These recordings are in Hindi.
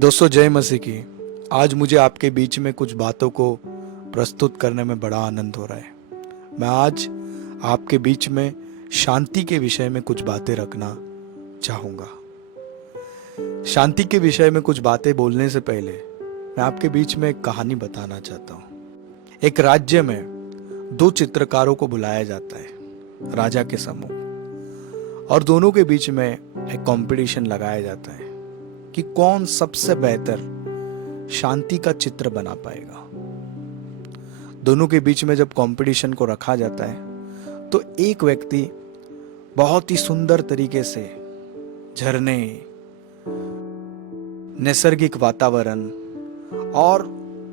दोस्तों जय मसीह की। आज मुझे आपके बीच में कुछ बातों को प्रस्तुत करने में बड़ा आनंद हो रहा है। मैं आज आपके बीच में शांति के विषय में कुछ बातें रखना चाहूँगा। शांति के विषय में कुछ बातें बोलने से पहले मैं आपके बीच में एक कहानी बताना चाहता हूँ। एक राज्य में दो चित्रकारों को बुलाया जाता है राजा के सम्मुख, और दोनों के बीच में एक कंपटीशन लगाया जाता है कि कौन सबसे बेहतर शांति का चित्र बना पाएगा। दोनों के बीच में जब कंपटीशन को रखा जाता है तो एक व्यक्ति बहुत ही सुंदर तरीके से झरने, नैसर्गिक वातावरण और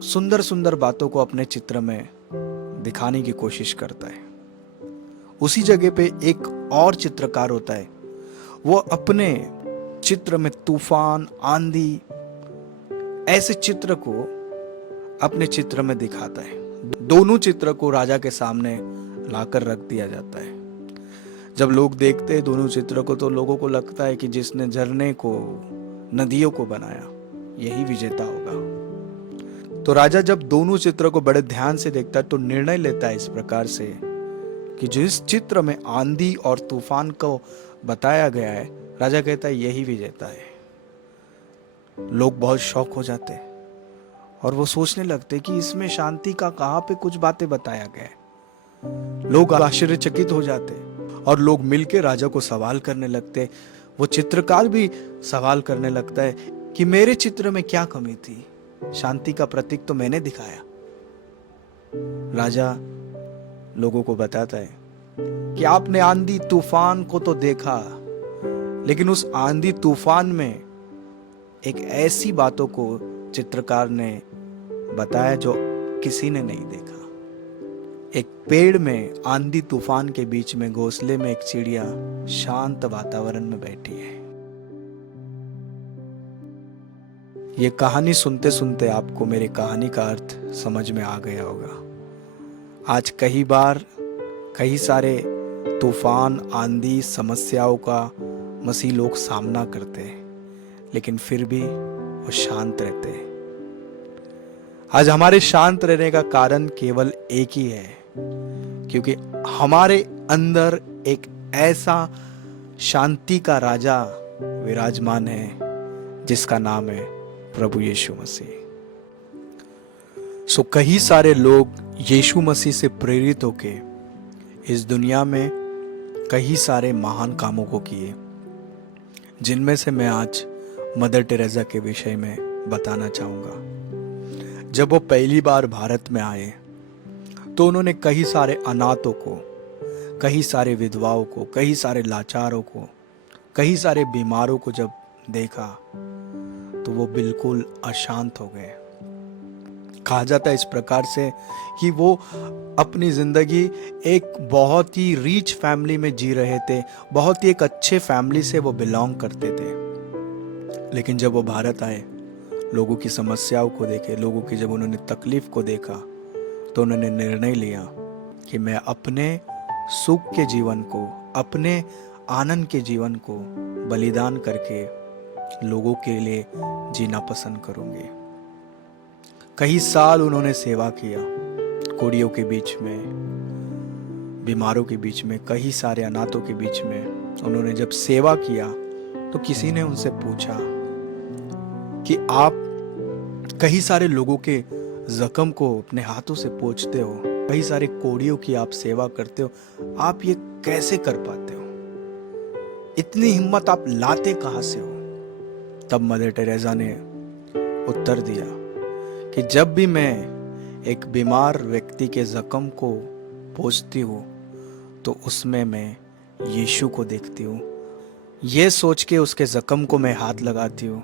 सुंदर सुंदर बातों को अपने चित्र में दिखाने की कोशिश करता है। उसी जगह पे एक और चित्रकार होता है, वो अपने चित्र में तूफान, आंधी, ऐसे चित्र को अपने चित्र में दिखाता है। दोनों चित्र को राजा के सामने लाकर रख दिया जाता है। जब लोग देखते हैं दोनों चित्र को तो लोगों को लगता है कि जिसने झरने को, नदियों को बनाया यही विजेता होगा। तो राजा जब दोनों चित्र को बड़े ध्यान से देखता है तो निर्णय लेता है इस प्रकार से कि जिस चित्र में आंधी और तूफान को बताया गया है, राजा कहता है यही विजेता है। लोग बहुत शौक हो जाते हैं और वो सोचने लगते कि इसमें शांति का कहाँ पे कुछ बातें बताया गया है। लोग आश्चर्यचकित हो जाते और लोग मिलकर राजा को सवाल करने लगते। वो चित्रकार भी सवाल करने लगता है कि मेरे चित्र में क्या कमी थी, शांति का प्रतीक तो मैंने दिखाया। राजा लोगों को बताता है कि आपने आंधी तूफान को तो देखा, लेकिन उस आंधी तूफान में एक ऐसी बातों को चित्रकार ने बताया जो किसी ने नहीं देखा। एक पेड़ में आंधी तूफान के बीच में घोंसले में एक चिड़िया शांत वातावरण में बैठी है। ये कहानी सुनते सुनते आपको मेरी कहानी का अर्थ समझ में आ गया होगा। आज कई बार कई सारे तूफान, आंधी, समस्याओं का मसीह लोग सामना करते हैं, लेकिन फिर भी वो शांत रहते हैं। आज हमारे शांत रहने का कारण केवल एक ही है, क्योंकि हमारे अंदर एक ऐसा शांति का राजा विराजमान है जिसका नाम है प्रभु यीशु मसीह। कई सारे लोग यीशु मसीह से प्रेरित होके इस दुनिया में कई सारे महान कामों को किए, जिनमें से मैं आज मदर टेरेसा के विषय में बताना चाहूँगा। जब वो पहली बार भारत में आए तो उन्होंने कई सारे अनाथों को, कई सारे विधवाओं को, कई सारे लाचारों को, कई सारे बीमारों को जब देखा तो वो बिल्कुल अशांत हो गए। कहा जाता है इस प्रकार से कि वो अपनी जिंदगी एक बहुत ही रिच फैमिली में जी रहे थे, बहुत ही एक अच्छे फैमिली से वो बिलोंग करते थे। लेकिन जब वो भारत आए, लोगों की समस्याओं को देखे, लोगों की जब उन्होंने तकलीफ को देखा, तो उन्होंने निर्णय लिया कि मैं अपने सुख के जीवन को, अपने आनंद के जीवन को बलिदान करके लोगों के लिए जीना पसंद करूंगी। कई साल उन्होंने सेवा किया, कोड़ियों के बीच में, बीमारों के बीच में, कई सारे अनाथों के बीच में उन्होंने जब सेवा किया तो किसी ने उनसे पूछा कि आप कई सारे लोगों के जख्म को अपने हाथों से पोंछते हो, कई सारे कोड़ियों की आप सेवा करते हो, आप ये कैसे कर पाते हो? इतनी हिम्मत आप लाते कहां से हो? तब मदर टेरेसा ने उत्तर दिया कि जब भी मैं एक बीमार व्यक्ति के जख्म को पोंछती हूँ तो उसमें मैं यीशु को देखती हूँ। ये सोच के उसके जख्म को मैं हाथ लगाती हूँ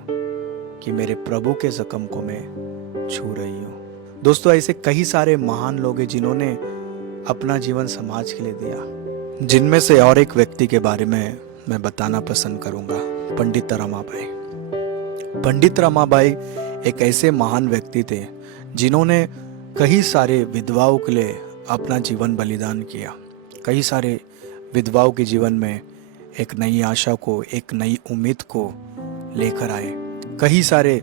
कि मेरे प्रभु के जख्म को मैं छू रही हूँ। दोस्तों, ऐसे कई सारे महान लोग हैं जिन्होंने अपना जीवन समाज के लिए दिया। जिनमें से और एक व्यक्ति के बारे में मैं बताना पसंद करूँगा, पंडित रमाबाई। पंडित रमाबाई एक ऐसे महान व्यक्ति थे जिन्होंने कई सारे विधवाओं के लिए अपना जीवन बलिदान किया। कई सारे विधवाओं के जीवन में एक नई आशा को, एक नई उम्मीद को लेकर आए। कई सारे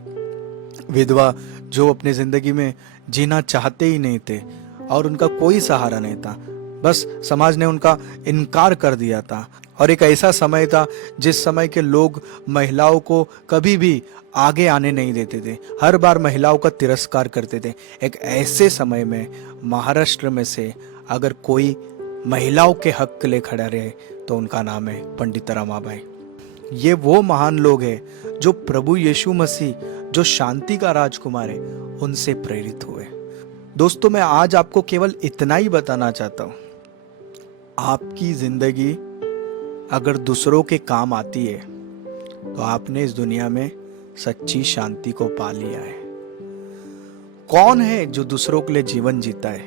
विधवा जो अपनी ज़िंदगी में जीना चाहते ही नहीं थे और उनका कोई सहारा नहीं था, बस समाज ने उनका इनकार कर दिया था। और एक ऐसा समय था जिस समय के लोग महिलाओं को कभी भी आगे आने नहीं देते थे, हर बार महिलाओं का तिरस्कार करते थे। एक ऐसे समय में महाराष्ट्र में से अगर कोई महिलाओं के हक के लिए खड़ा रहे तो उनका नाम है पंडित रमाबाई। ये वो महान लोग हैं जो प्रभु यीशु मसीह, जो शांति का राजकुमार है, उनसे प्रेरित हुए। दोस्तों, मैं आज आपको केवल इतना ही बताना चाहता हूं, आपकी जिंदगी अगर दूसरों के काम आती है तो आपने इस दुनिया में सच्ची शांति को पा लिया है। कौन है जो दूसरों के लिए जीवन जीता है?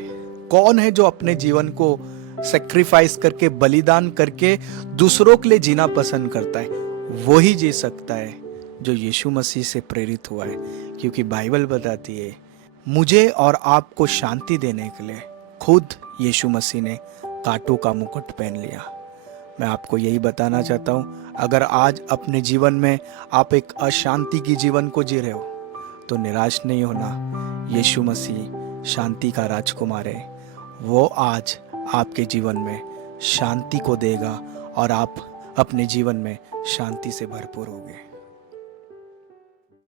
कौन है जो अपने जीवन को सेक्रीफाइस करके, बलिदान करके दूसरों के लिए जीना पसंद करता है? वही जी सकता है जो यीशु मसीह से प्रेरित हुआ है, क्योंकि बाइबल बताती है मुझे और आपको शांति देने के लिए खुद यीशु मसीह ने कांटों का मुकुट पहन लिया। मैं आपको यही बताना चाहता हूँ, अगर आज अपने जीवन में आप एक अशांति की जीवन को जी रहे हो तो निराश नहीं होना। यीशु मसीह शांति का राजकुमार है, वो आज आपके जीवन में शांति को देगा और आप अपने जीवन में शांति से भरपूर होगे।